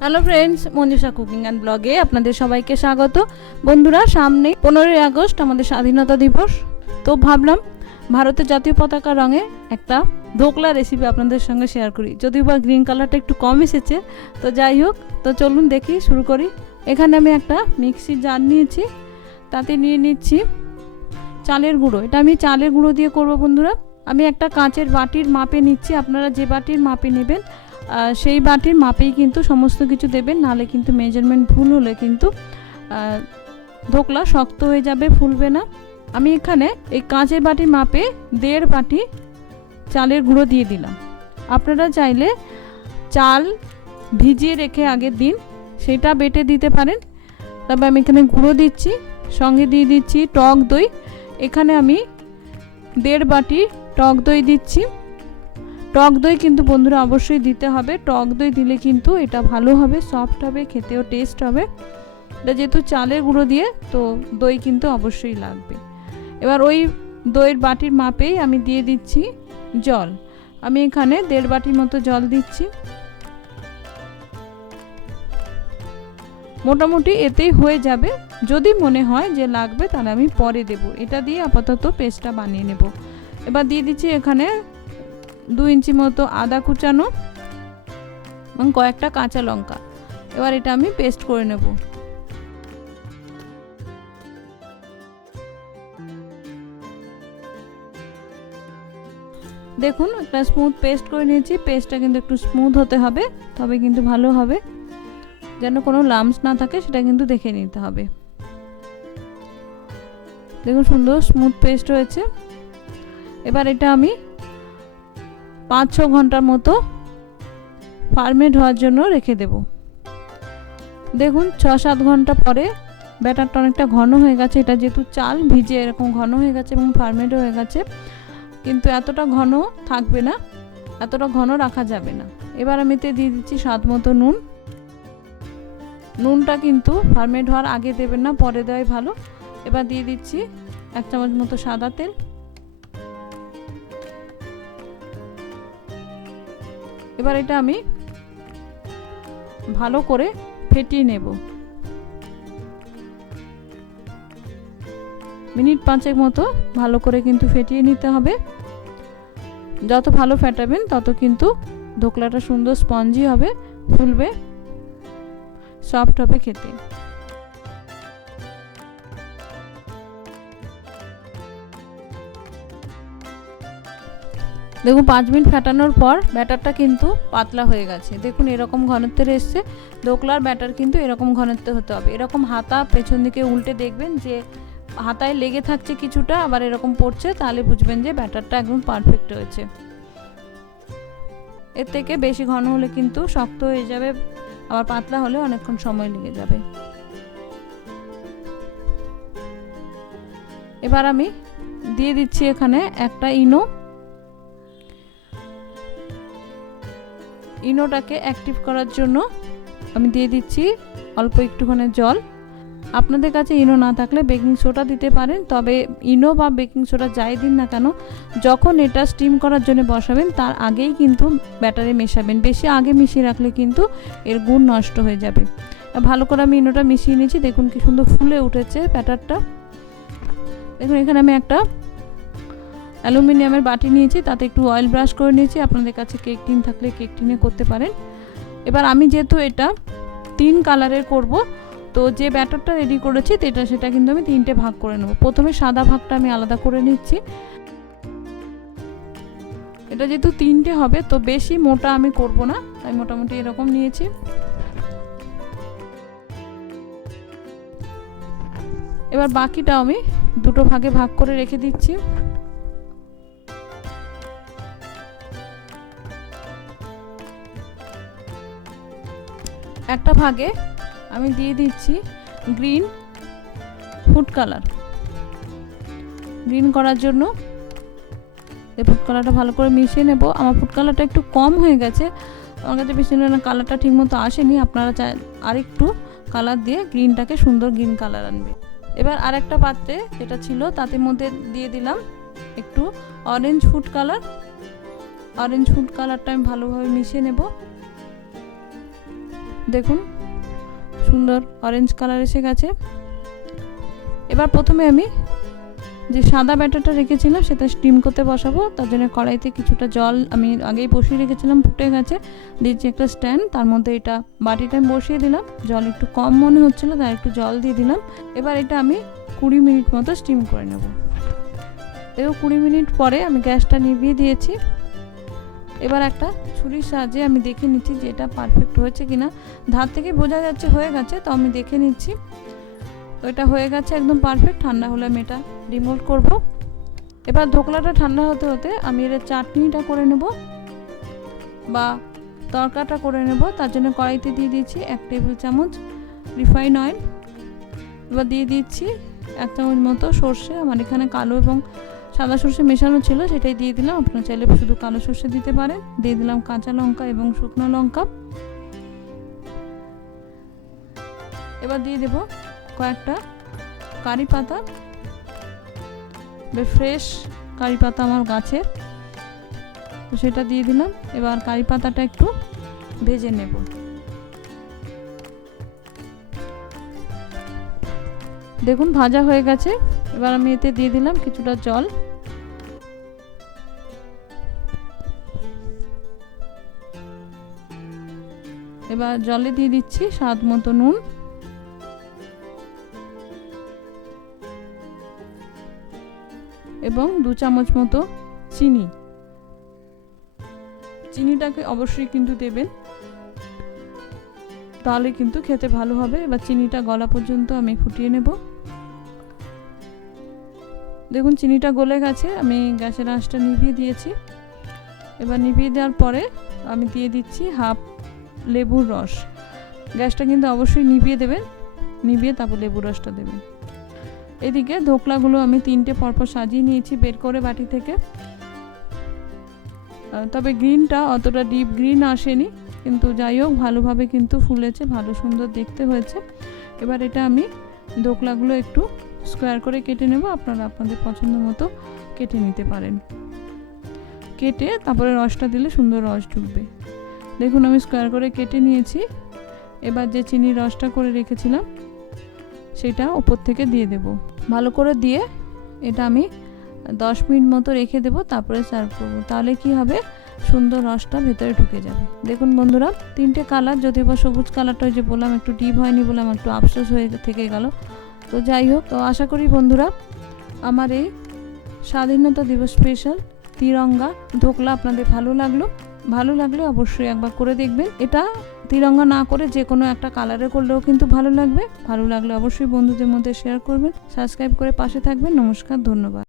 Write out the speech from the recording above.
Hello friends Manjusha cooking and ব্লগে আপনাদের সবাইকে স্বাগত। বন্ধুরা, সামনে পনেরোই আগস্ট, আমাদের স্বাধীনতা দিবস। তো ভাবলাম ভারতের জাতীয় পতাকা রঙে একটা ধোকলা রেসিপি আপনাদের সঙ্গে শেয়ার করি। যদিও বা গ্রিন কালারটা একটু কম এসেছে, তো যাই হোক, তো চলুন দেখি, শুরু করি। এখানে আমি একটা মিক্সির জার নিয়েছি, তাতে নিয়ে নিচ্ছি চালের গুঁড়ো। এটা আমি চালের গুঁড়ো দিয়ে করব বন্ধুরা। আমি একটা কাঁচের বাটির মাপে নিচ্ছি, আপনারা যে বাটির মাপে নেবেন সেই বাটির মাপেই কিন্তু সমস্ত কিছু দেবেন নাহলে কিন্তু মেজারমেন্ট ভুল হলে কিন্তু ধোকলা শক্ত হয়ে যাবে, ফুলবে না। আমি এখানে এই কাঁচের বাটির মাপে দেড় বাটি চালের গুঁড়ো দিয়ে দিলাম। আপনারা চাইলে চাল ভিজিয়ে রেখে আগের দিন সেটা বেটে দিতে পারেন। তবে আমি এখানে গুঁড়ো দিচ্ছি, সঙ্গে দিয়ে দিচ্ছি টক দই। এখানে আমি দেড় বাটি টক দই দিচ্ছি। টক দই কিন্তু বন্ধুরা অবশ্যই দিতে হবে। টক দই দিলে কিন্তু এটা ভালো হবে সফট হবে, খেতেও টেস্ট হবে। এটা যেহেতু চালের গুঁড়ো দিয়ে, তো দই কিন্তু অবশ্যই লাগবে। এবার ওই দইয়ের বাটির মাপেই আমি দিয়ে দিচ্ছি জল। আমি এখানে দেড় বাটির মতো জল দিচ্ছি। মোটামুটি এতেই হয়ে যাবে। যদি মনে হয় যে লাগবে তাহলে আমি পরে দেব। এটা দিয়ে আপাতত পেস্টটা বানিয়ে নেব। এবার দিয়ে দিচ্ছি এখানে দু ইঞ্চি মতো আদা কুচানো এবং কয়েকটা কাঁচা লঙ্কা। এবার এটা আমি পেস্ট করে নেব। দেখুন, একটা স্মুথ পেস্ট করে নিয়েছি। পেস্টটা কিন্তু একটু স্মুথ হতে হবে, তবে কিন্তু ভালো হবে। যেন কোনো লামস না থাকে, সেটা কিন্তু দেখে নিতে হবে। দেখুন, সুন্দর স্মুথ পেস্ট হয়েছে। এবার এটা আমি পাঁচ ছ ঘণ্টার মতো ফার্মেট হওয়ার জন্য রেখে দেব। দেখুন ছ সাত ঘণ্টা পরে ব্যাটারটা অনেকটা ঘন হয়ে গেছে। এটা যেহেতু চাল ভিজে এরকম ঘন হয়ে গেছে এবং ফার্মেট হয়ে গেছে, কিন্তু এতটা ঘন থাকবে না, এতটা ঘন রাখা যাবে না। এবার আমি এতে দিয়ে দিচ্ছি স্বাদ মতো নুন। নুনটা কিন্তু ফার্মেট হওয়ার আগে দেবেন না, পরে দেওয়াই ভালো। এবার দিয়ে দিচ্ছি এক চামচ মতো সাদা তেল। এবার এটা আমি ভালো করে ফেটিয়ে নেব। মিনিট পাঁচেক মতো ভালো করে কিন্তু ফেটিয়ে নিতে হবে। যত ভালো ফেটাবেন তত কিন্তু ধোকলাটা সুন্দর স্পঞ্জি হবে, ফুলবে, সফট হবে খেতে। দেখুন, পাঁচ মিনিট ফেটানোর পর ব্যাটারটা কিন্তু পাতলা হয়ে গেছে। দেখুন, এরকম ঘনত্বের এসছে। দোকলার ব্যাটার কিন্তু এরকম ঘনত্ব হতে হবে। এরকম হাতা পেছন দিকে উল্টে দেখবেন যে হাতায় লেগে থাকছে কিছুটা, আবার এরকম পড়ছে, তাহলে বুঝবেন যে ব্যাটারটা একদম পারফেক্ট হয়েছে। এর থেকে বেশি ঘন হলে কিন্তু শক্ত হয়ে যাবে, আবার পাতলা হলে অনেকক্ষণ সময় লেগে যাবে। এবার আমি দিয়ে দিচ্ছি এখানে একটা ইনো। ইনোটাকে অ্যাক্টিভ করার জন্য আমি দিয়ে দিচ্ছি অল্প একটুখানি জল। আপনাদের কাছে ইনো না থাকলে বেকিং সোডা দিতে পারেন, তবে ইনো বা বেকিং সোডা যাই দিন না কেন, যখন এটা স্টিম করার জন্য বসাবেন, তার আগেই কিন্তু ব্যাটারে মেশাবেন। বেশি আগে মিশিয়ে রাখলে কিন্তু এর গুণ নষ্ট হয়ে যাবে। ভালো করে আমি ইনোটা মিশিয়ে নিয়েছি, দেখুন কি সুন্দর ফুলে উঠেছে ব্যাটারটা। দেখুন, এখানে আমি একটা অ্যালুমিনিয়ামের বাটি নিয়েছি, তাতে একটু অয়েল ব্রাশ করে নিয়েছি। আপনাদের কাছে কেক টিন থাকলে কেক টিনে করতে পারেন। এবার আমি যেহেতু এটা তিন কালারের করব, তো যে ব্যাটারটা রেডি করেছি এটা সেটা কিন্তু আমি তিনটে ভাগ করে নেব। প্রথমে সাদা ভাগটা আমি আলাদা করে নিচ্ছি। এটা যেহেতু তিনটে হবে, তো বেশি মোটা আমি করব না আমি মোটামুটি এরকম নিয়েছি। এবার বাকিটা আমি দুটো ভাগে ভাগ করে রেখে দিচ্ছি। একটা ভাগে আমি দিয়ে দিচ্ছি গ্রিন ফুড কালার। গ্রিন করার জন্য এই ফুড কালারটা ভালো করে মিশিয়ে নেব। আমার ফুড কালারটা একটু কম হয়ে গেছে। আমার কাছে বেশি না কালারটা ঠিকমতো আসেনি। আপনারা চাই আরেকটু কালার দিয়ে গ্রিনটাকে সুন্দর গ্রিন কালার আনবে। এবার আরেকটা পাত্রে যেটা ছিল তাতে মধ্যে দিয়ে দিলাম একটু orange food colour orange food কালারটা আমি ভালোভাবে মিশিয়ে নেব। দেখুন, সুন্দর অরেঞ্জ কালার এসে গেছে। এবার প্রথমে আমি যে সাদা ব্যাটারটা রেখেছিলাম, সেটা স্টিম করতে বসাবো। তার জন্য কড়াইতে কিছুটা জল আমি আগেই বসিয়ে রেখেছিলাম, ফুটে গেছে। দিয়েছি একটা স্ট্যান্ড তার মধ্যে এটা বাটিটা আমি বসিয়ে দিলাম। জল একটু কম মনে হচ্ছিল, তাই একটু জল দিয়ে দিলাম। এবার এটা আমি কুড়ি মিনিট মতো স্টিম করে নেব। এও কুড়ি মিনিট পরে আমি গ্যাসটা নিভিয়ে দিয়েছি। এবার একটা ছুরির সাহায্যে আমি দেখে নিচ্ছি যে এটা পারফেক্ট হয়েছে কিনা। ধার থেকে বোঝা যাচ্ছে হয়ে গেছে, তো আমি দেখে নিচ্ছি। তো এটা হয়ে গেছে একদম পারফেক্ট ঠান্ডা হলে আমি এটা রিমোট করব। এবার ধোকলাটা ঠান্ডা হতে হতে আমি এর চাটনিটা করে নেব বা তরকাটা করে নেব। তার জন্য কড়াইতে দিয়ে দিয়েছি এক টেবিল চামচ রিফাইন অয়েল এবার দিয়ে দিচ্ছি এক চামচ মতো সর্ষে, আমার এখানে কালো এবং সাদা সর্ষে মেশানো ছিল, সেটাই দিয়ে দিলাম। আপনারা চাইলে শুধু কালো সর্ষে দিতে পারেন। দিয়ে দিলাম কাঁচা লঙ্কা এবং শুকনো লঙ্কা। এবার দিয়ে দেব কয়েকটা কারি পাতা। ফ্রেশ কারি পাতা আমার গাছের তো সেটা দিয়ে দিলাম। এবার কারি পাতাটা একটু ভেজে নেব। দেখুন, ভাজা হয়ে গেছে। এবার আমি এতে দিয়ে দিলাম কিছুটা জল। এবার জলে দিয়ে দিচ্ছি স্বাদ মতো নুন। এবং দু চামচ মতো চিনি। চিনিটাকে অবশ্যই কিন্তু দেবেন। তাহলে কিন্তু খেতে ভালো হবে। এবার চিনিটা গলা পর্যন্ত আমি ফুটিয়ে নেব। দেখুন, চিনিটা গলে গেছে। আমি গ্যাসের আঁচটা নিভিয়ে দিয়েছি। এবার নিভিয়ে দেওয়ার পরে আমি দিয়ে দিচ্ছি হাফ লেবুর রস। গ্যাসটা কিন্তু অবশ্যই নিভিয়ে দেবেন, নিভিয়ে তারপর লেবুর রসটা দেবেন। এদিকে ধোকলাগুলো আমি তিনটে পরপর সাজিয়ে নিয়েছি বের করে বাটি থেকে। তবে গ্রিনটা অতটা ডিপ গ্রিন আসেনি, কিন্তু যাই হোক, ভালোভাবে কিন্তু ফুলেছে, ভালো সুন্দর দেখতে হয়েছে। এবার এটা আমি ধোকলাগুলো একটু স্কোয়ার করে কেটে নেব, আপনারা আপনাদের পছন্দ মতো কেটে নিতে পারেন। কেটে তারপরে রসটা দিলে সুন্দর রস ঢুকবে। দেখুন, আমি স্কোয়ার করে কেটে নিয়েছি। এবার যে চিনির রসটা করে রেখেছিলাম, সেটা ওপর থেকে দিয়ে দেব। ভালো করে দিয়ে এটা আমি দশ মিনিট মতো রেখে দেবো, তারপরে সার্ভ করব। তাহলে কি হবে? সুন্দর রসটা ভেতরে ঢুকে যাবে। দেখুন বন্ধুরা, তিনটে কালার যদি বা সবুজ কালারটা যে বললাম, একটু ডিপ হয়নি বলে আমার একটু আফসোস হয়ে থেকে গেল। তো যাই হোক, তো আশা করি বন্ধুরা, আমার এই স্বাধীনতা দিবস স্পেশাল তিরঙ্গা, ধোকলা আপনাদের ভালো লাগল। ভালো লাগলে অবশ্যই একবার করে দেখবেন। এটা তিরঙ্গা না করে যে কোনো একটা কালারে করলেও কিন্তু ভালো লাগবে। ভালো লাগলে অবশ্যই বন্ধুদের মধ্যে শেয়ার করবেন। সাবস্ক্রাইব করে পাশে থাকবেন। নমস্কার, ধন্যবাদ।